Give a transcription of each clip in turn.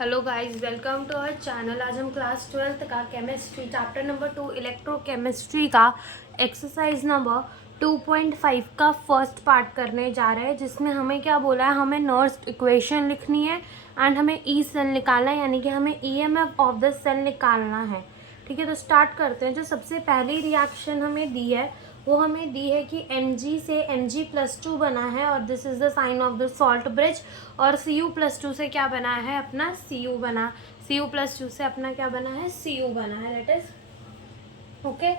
Hello guys, welcome to our channel. आज हम class 12th का केमिस्ट्री चैप्टर नंबर 2 इलेक्ट्रोकेमिस्ट्री का एक्सरसाइज नंबर 2.5 का फर्स्ट पार्ट करने जा रहे हैं, जिसमें हमें क्या बोला है, हमें नॉर्थ इक्वेशन लिखनी है एंड हमें ई सेल निकालना है, यानी कि हमें ईएमएफ ऑफ द सेल निकालना है। ठीक है, तो स्टार्ट करते हैं। जो सबसे पहली रिएक्शन हमें दी है वो हमें दी है कि Mg से Mg+2 बना है और this is the sign of the salt bridge. और Cu+2 से क्या बना है, अपना Cu बना। Cu+2 से अपना क्या बना है, Cu बना है, दैट इज ओके।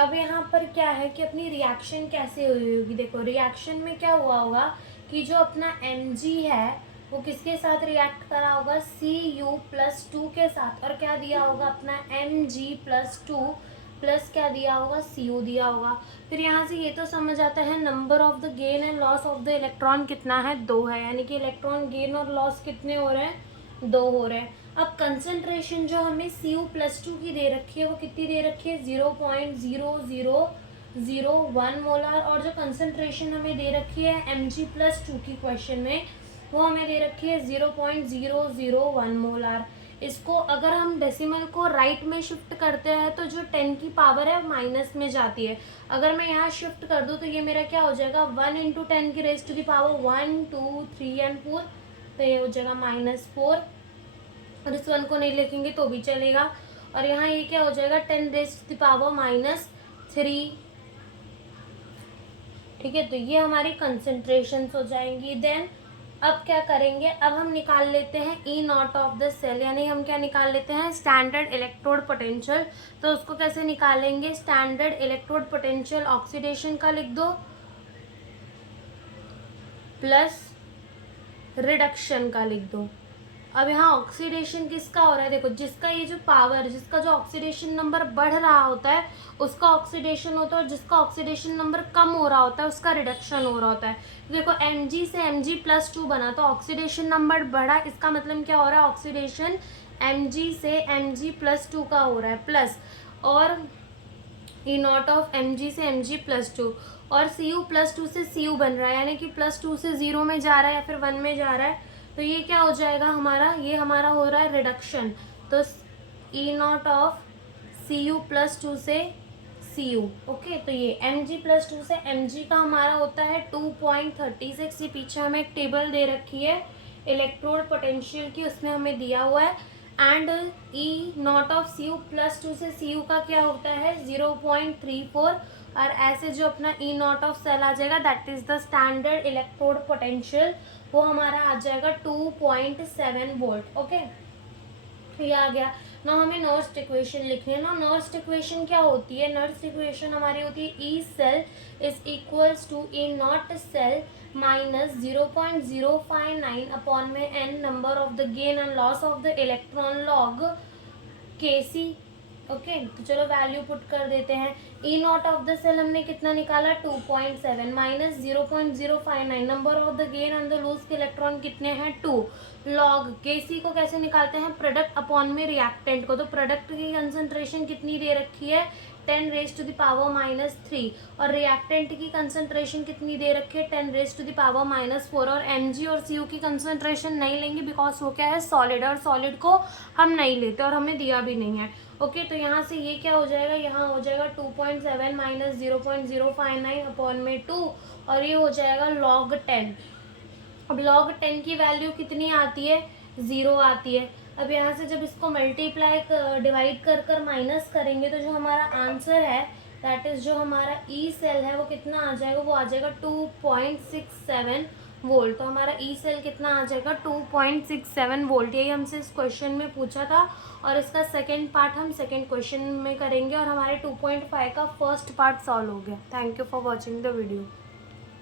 अब यहाँ पर क्या है कि अपनी रिएक्शन कैसे हुई होगी। देखो, रिएक्शन में क्या हुआ होगा कि जो अपना Mg है वो किसके साथ रिएक्ट करा होगा, Cu+2 के साथ। और क्या दिया होगा, अपना Mg+2 प्लस क्या दिया होगा, Cu दिया होगा। फिर यहाँ से ये तो समझ आता है number of the gain and loss of the electron कितना है, 2 है, यानी कि इलेक्ट्रॉन गेन और लॉस कितने हो रहे हैं, 2 हो रहे हैं। अब कंसंट्रेशन जो हमें Cu+2 की दे रखी है वो कितनी दे रखी है, 0.0001 मोलर। और जो कंसंट्रेशन हमें दे रखी है Mg+2 की क्वेश्चन में वो हमें दे रखी है 0.001 मोलर। इसको अगर हम डेसिमल को राइट में शिफ्ट करते हैं तो जो 10 की पावर है माइनस में जाती है। अगर मैं यहाँ शिफ्ट कर दूँ तो ये मेरा क्या हो जाएगा, 1 × 10 की raise to the power 1 2 3 and 4, तो ये हो जाएगा -4। और इस 1 को नहीं लिखेंगे तो भी चलेगा। और यहाँ ये क्या हो जाएगा, 10 रेज़ टू द पावर -3। ठीक है, तो ये हमारी कंसंट्रेशंस हो जाएंगी। देन अब क्या करेंगे, अब हम निकाल लेते हैं E naught of the cell, यानी हम क्या निकाल लेते हैं, स्टैंडर्ड इलेक्ट्रोड पोटेंशियल। तो उसको कैसे निकालेंगे, स्टैंडर्ड इलेक्ट्रोड पोटेंशियल ऑक्सीडेशन का लिख दो प्लस रिडक्शन का लिख दो। अब यहाँ ऑक्सीडेशन किसका हो रहा है, देखो जिसका ये जो पावर, जिसका जो ऑक्सीडेशन नंबर बढ़ रहा होता है उसका ऑक्सीडेशन होता है, और जिसका ऑक्सीडेशन नंबर कम हो रहा होता है उसका रिडक्शन हो रहा होता है। देखो Mg से Mg+2 बना तो ऑक्सीडेशन नंबर बढ़ा, इसका मतलब क्या हो रहा है, ऑक्सीडेशन Mg से Mg+2 का हो रहा है प्लस, और ई नॉट ऑफ Mg से Mg+2 और Cu+2 से Cu बन रहा है, यानी कि +2 से 0 में जा रहा है या फिर 1 में जा रहा है। तो ये क्या हो जाएगा हमारा, ये हमारा हो रहा है रिडक्शन। तो ई नॉट ऑफ Cu+2 से Cu, ओके। तो ये Mg+2 से Mg का हमारा होता है 2.36। ये पीछे हमें एक टेबल दे रखी है इलेक्ट्रोड पोटेंशियल की, उसमें हमें दिया हुआ है। And E naught of Cu+2 से Cu का क्या होता है, 0.34। और ऐसे जो अपना ई नॉट ऑफ सेल आ जाएगा, that is the standard electrode potential, वो हमारा आ जाएगा 2.7 वोल्ट, ओके। ये आ गया ना। हमें नॉर्थ इक्वेशन लिखनी है ना। नॉर्थ इक्वेशन क्या होती है, नॉर्थ इक्वेशन हमारी होती है E cell is equals to E naught cell minus 0.059 upon में n number of the gain and loss of the electron log Kc, okay. तो चलो वैल्यू पुट कर देते हैं। E naught of the cell हमने कितना निकाला, 2.7 minus 0.059, number of the gain and the lose के इलेक्ट्रॉन कितने हैं, 2। लॉग Kc को कैसे निकालते हैं, प्रोडक्ट अपॉन में रिएक्टेंट को। तो प्रोडक्ट की कंसंट्रेशन कितनी दे रखी है, 10 रेज़ टू द पावर -3। और रिएक्टेंट की कंसंट्रेशन कितनी दे रखी है, 10 रेज़ टू द पावर -4। और Mg और Cu की कंसंट्रेशन नहीं लेंगे बिकॉज वो क्या है, सॉलिड, और सॉलिड को हम नहीं लेते और हमें दिया भी नहीं है, ओके। तो यहाँ से ये क्या हो जाएगा, यहाँ हो जाएगा 2.7 माइनस 0.059 अपॉन में 2, और ये हो जाएगा log 10। अब log 10 की वैल्यू कितनी आती है, 0 आती है। अब यहाँ से जब इसको मल्टीप्लाई डिवाइड कर कर माइनस करेंगे तो जो हमारा आंसर है, दैट इज जो हमारा ई सेल है वो कितना आ जाएगा, वो आ जाएगा 2.67 वोल्ट। तो हमारा ई सेल कितना आ जाएगा, 2.67 वोल्ट। यही हमसे इस क्वेश्चन में पूछा था, और इसका सेकेंड पार्ट हम सेकेंड क्वेश्चन में करेंगे, और हमारे 2.5 का फर्स्ट पार्ट सॉल्व हो गया। Thank you for watching the video.